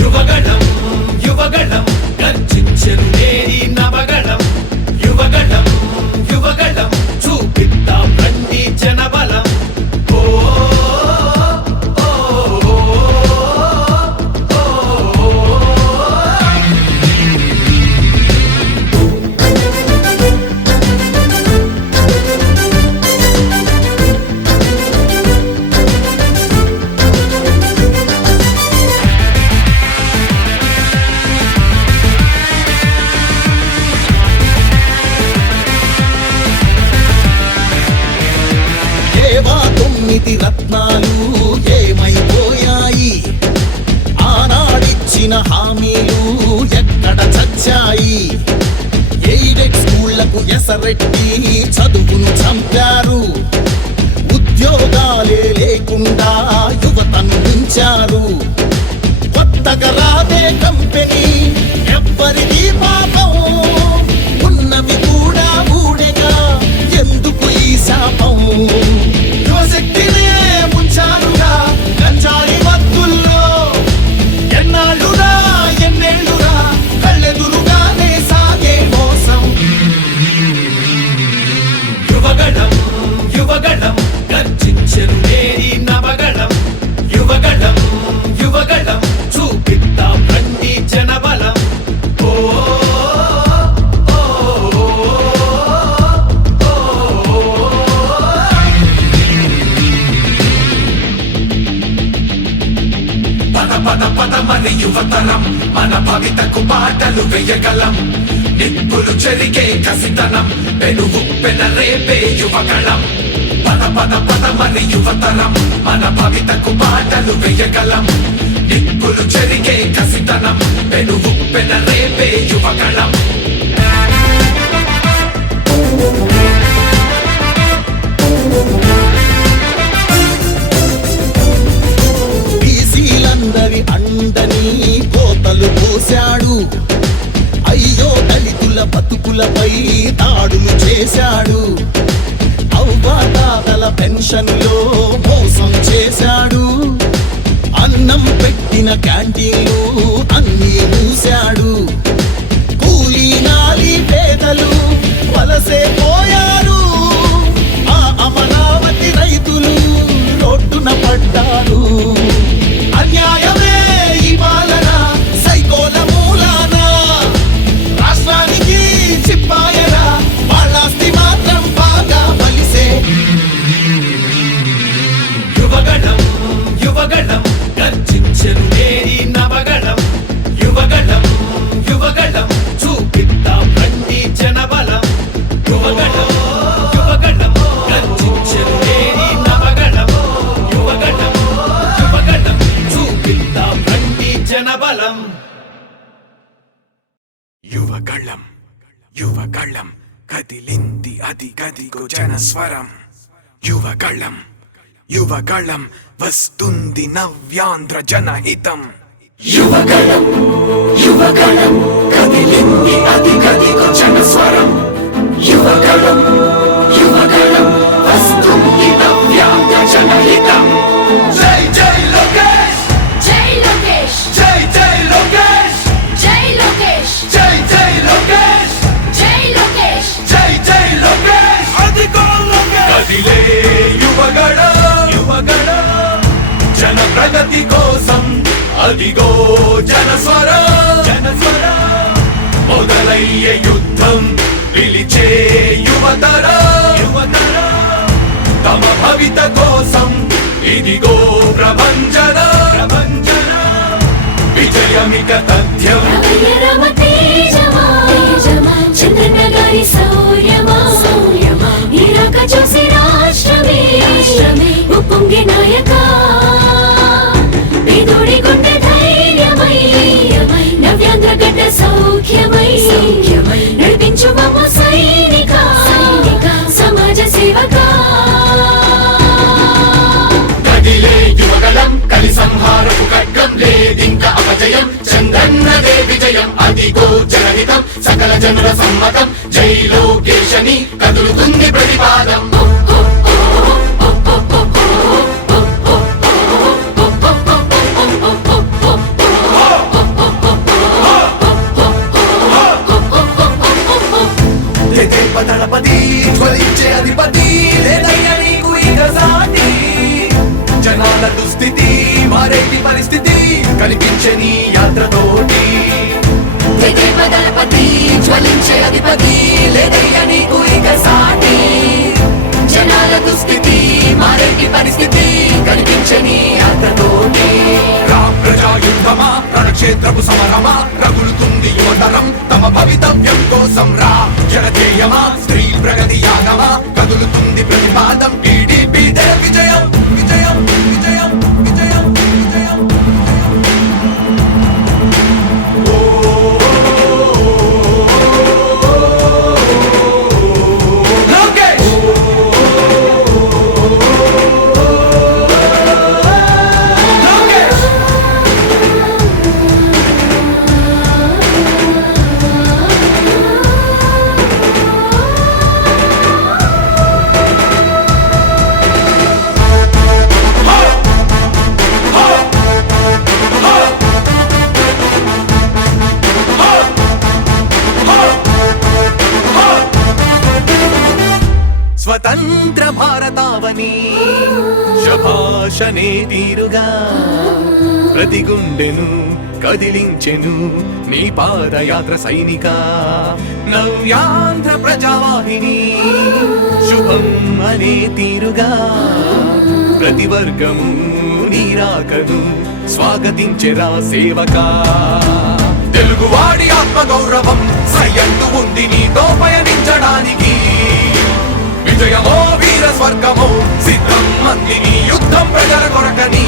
యువగళం యువగళం గర్జించెను నేడి నవగళం యువగళం యువగళం చూపిద్దాం రండి జనబలం ఓ రత్నాలు ఏమైపోయాయి ఆనాడిచ్చిన హామీలు ఎక్కడ చచ్చాయి ఎయిడెడ్ స్కూళ్లకు ఎసరెట్టి చదువును చంపారు ఉద్యోగాలే లేకుండా యువతను ఉంచారు కొత్తగా రాదే కంపెనీ ఎవ్వరిది పాపం ఉన్నవి కూడా ఊడెగా ఎందుకు ఈ శాపం యువశక్తినే ముంచారుగా గంజాయి మత్తుల్లో ఎన్నాళ్ళురా ఎన్నేళ్ళురా కళ్ళెదురుగానే సాగే మోసం యువగళం యువగళం గర్జించెను నేడి నవగళం యువగళం యువగళం చూపిద్దాం రండి జనబలం ఓ పద పదమని యువతరం మన భవితకు పాటలు వేయగలం నిప్పులు చెరిగే కసితనం పెనుగు పెనరేపే యువగళం పద పదమని యువతరం మన భవితకు పాటలు వేయగలం నిప్పులు చెరిగే కసితనం పెనుగు పెనరేపే యువగళం బీసీలందరి అండని కోతలు పోశాడు అయ్యో దళితుల బతుకులపై దాడులు చేశాడు అవ్వాతాతల పెన్షన్లో మోసం చేశాడు అన్నం పెట్టిన క్యాంటీన్లు అన్నీ మూశాడు కూలీ నాలి పేదలు వలసే పోయారు ఆ అమరావతి రైతులు రోడ్డున పడ్డారు అన్యాయమే ఈ పాలన సైకోల మూలాన రాష్ట్రానికి చిప్పాయరా వాళ్ళాస్తి మాత్రం బాగా బలిసే యువగళం యువగళం గర్జించెను నేడి నవగళం యువగళం యువగళం చూపిద్దాం రండి జనబలం యువగళం యువగళం గర్జించెను నేడి నవగళం యువగళం యువగళం చూపిద్దాం రండి జనబలం యువగళం యువగళం కదిలింది అది గదిగో జనస్వరం యువగళం యువగళం వస్తుంది నవ్యాంధ్ర జనహితం యువగళం యువగళం కదిలింది అది గదిగో జనస్వరం యువగళం యువగళం వస్తుంది నవ్యాంధ్ర జనహితం జై జై లోకేష్ జై లోకేష్ జై జై లోకేష్ జై లోకేష్ జై జై లోకేష్ జై లోకేష్ జై జై లోకేష్ అదిగో లోకేష్ కదిలే యువగళం యువగళం జన ప్రగతి కోసం అదిగో జనస్వరం జనస్వరం మొదలయ్యే యుద్ధం పిలిచే యువతరం యువతరం తమ భవిత కోసం ఇదిగో ప్రభంజనం ప్రభంజనం విజయమిక తథ్యం రామ తేజమా చంద్రన్న గారి శౌర్యమా నీరాక చూసి రాష్ట్రమే ఉప్పొంగే నాయక పేదోడి గుండె ధైర్యమై నవ్యాంధ్ర గడ్డ సౌఖ్యమై నడిపించు మమ్మ సైనిక సమాజ సేవక కదిలే యువగళం కలి సంహారపు ఖడ్గం లేదింక అపజయం చంద్రన్నదే విజయం అదిగో జనహితం సకల జనుల సమ్మతం జై లోకేశని కదులుతుంది ప్రతిపాదం సేనాధిపతి లేదయ్య నీకు ఇక సాటి జనాల దుస్థితి మారేటి పరిస్థితి కనిపించని అతతోటి రా ప్రజా యుద్ధమా రణక్షేత్రపు సమరమా రగులుతుంది యువతరం తమ భవితవ్యం కోసం రా జనజేయమా స్త్రీ ప్రగతి యాగమా కదులుతుంది ప్రతిపాదం టీడీపీ విజయం విజయం విజయం విజయం విజయం స్వతంత్ర భారతావని శభాషనే తీరుగా ప్రతి గుండెను కదిలించెను నీ పాదయాత్ర సైనిక నవ్యాంధ్ర ప్రజావాహిని శుభం అనే తీరుగా ప్రతి వర్గము నీరాకను స్వాగతించెరా సేవకా తెలుగువాడి ఆత్మగౌరవం సయ్యందు ఉంది నీతో పయనించడానికి విజయమో వీర స్వర్గమో సిద్ధం మందిని యుద్ధం ప్రజల కొరకని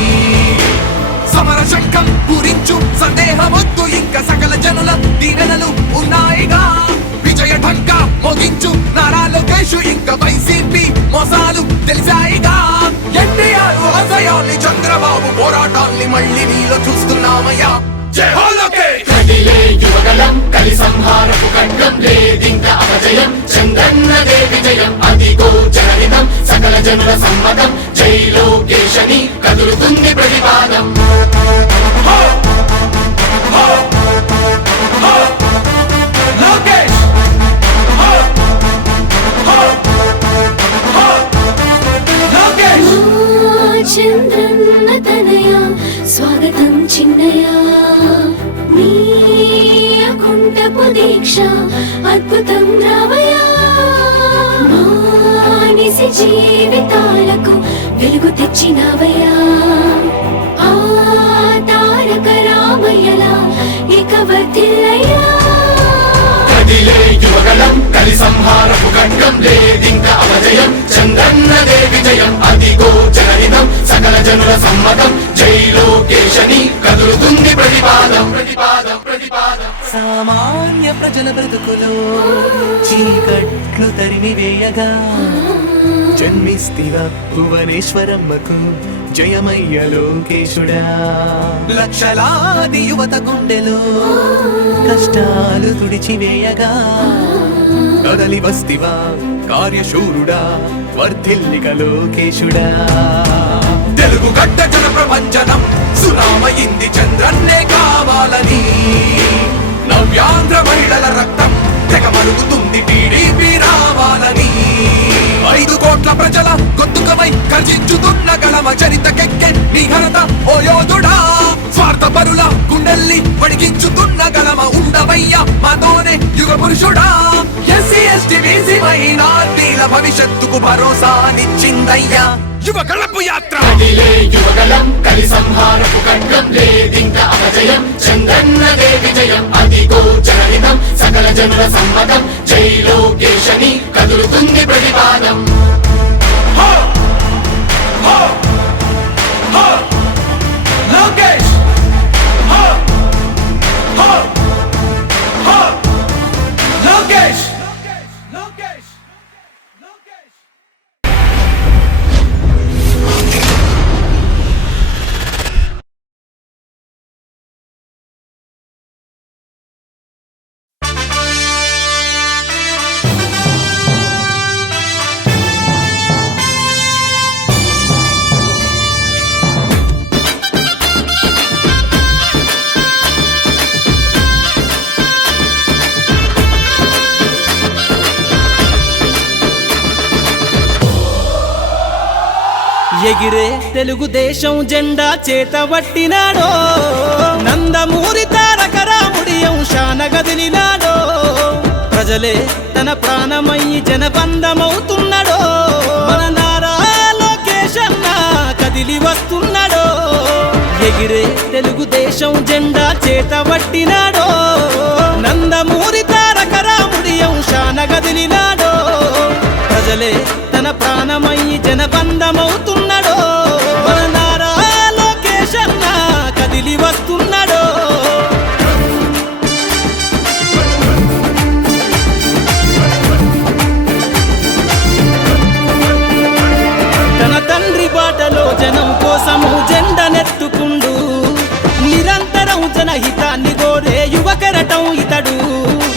సమర శంఖం పూరించు సందేహమొద్దు ఇంకా సకల జనుల దీవెనలు ఉన్నాయిగా విజయ ఢంకా మోగించు నారా లోకేషు ఇంకా వైసీపీ మోసాలు తెలిసాయిగా ఎన్టీఆర్ ఆశయాల్ని చంద్రబాబు పోరాటాల్ని మళ్ళీ నీలో చూస్తున్నామయ్యా జై హో లోకేష్ కదిలే యువగలం కలి సంహారపు ఖడ్గం లేదింక అపజయం చంద్రన్నదే విజయం అదిగో జనహితం సకల జనుల సమ్మతం జై లోకేశని కదులుతుంది ప్రతిపాదం లోకేష్ లోకేష్ చంద్రన్న తనయ స్వాగతం చిన్నయ నీ అకుంఠపు దీక్ష అద్భుతం రావయ్యా మానిసి జీవితాలకు వెలుగు తెచ్చినవయ్యా ఆ తారక రామయ్యలా ఇక వర్ధిల్లయ్యా కదిలే యువగలం కలి సంహారపు ఖడ్గం లేదింక అపజయం చంద్రన్నదే విజయం అదిగో జనహితం సకల జనుల సమ్మతం జై లోకేశని కదులుతుంది ప్రతిపాదం ప్రతిపాదం ప్రతిపాదం సామాన్య ప్రజల బ్రతుకులో చీకట్లు తరిమి వేయగా జన్మిస్తివా భువనేశ్వరమ్మకు జయమయ్య లోకేశుడా లక్షలాది యువత గుండెలో కష్టాలు తుడిచివేయగా కదలి వస్తివా కార్యశూరుడా వర్ధిల్లిక లోకేశుడా తెలుగు గడ్డ జన ప్రపంచనం సునామయింది చంద్రన్నే కావాలని నవ్యాంధ్ర మహిళల రక్తం తెగ మరుగుతుంది టీడీపీ రావాలని 5 కోట్ల ప్రజల గొంతుకమై గర్జించుతున్న గళమ చరితకెక్కె నీ ఘనత ఓ యోధుడా స్వార్థ పరుల గుండెల్ని వణికించుతున్న గళమ ఉండవయ్యా మాతోనే యుగ పురుషుడా ఎస్సీ ఎస్టీ బీసీ మైనార్టీల భవిష్యత్తుకు భరోసానిచ్చిందయ్యా యువ గళపు యాత్ర కదిలే యువగలం కలి సంహారపు ఖడ్గం లేదింక అపజయం చంద్రన్నదే విజయం అదిగో జనహితం సకల జనుల సమ్మతం జై లోకేశని కదులుతుంది ప్రతిపాదం లోకేష్ లోకేష్ లోకేష్ లోకేష్ ఎగిరే తెలుగుదేశం జెండా చేతబట్టినాడో నందమూరి తారక రాముడి అంశాన గదిలినాడో ప్రజలే తన ప్రాణమయ్యి జనబంధమవుతున్నాడో మన నారా లోకేష్ అన్న కదిలి వస్తున్నాడో ఎగిరే తెలుగుదేశం జెండా చేతబట్టినాడో నందమూరి తారక రాముడి అంశాన గదిలినాడో ప్రజలే తన ప్రాణమయ్యి జనబంధమవుతున్నాడో మన నారా లోకేష్ అన్న కదిలి వస్తున్నాడో తన తండ్రి బాటలో జనం కోసము జెండనెత్తుకుండు నిరంతరం జనహితాన్ని కోరే యువకరటం ఇతడు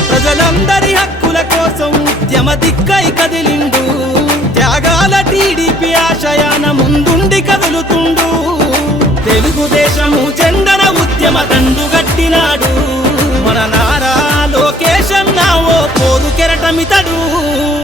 ప్రజలందరి హక్కుల కోసం ఉద్యమ దిక్కై కదిలిండు త్యాగాల టీడీపీ ఆశయాన ముందుండి కదులుతుండు తెలుగుదేశము జెండన ఉద్యమ దండు గట్టినాడు మన నారా లోకేష్ అన్న ఓ పోరు కెరటమి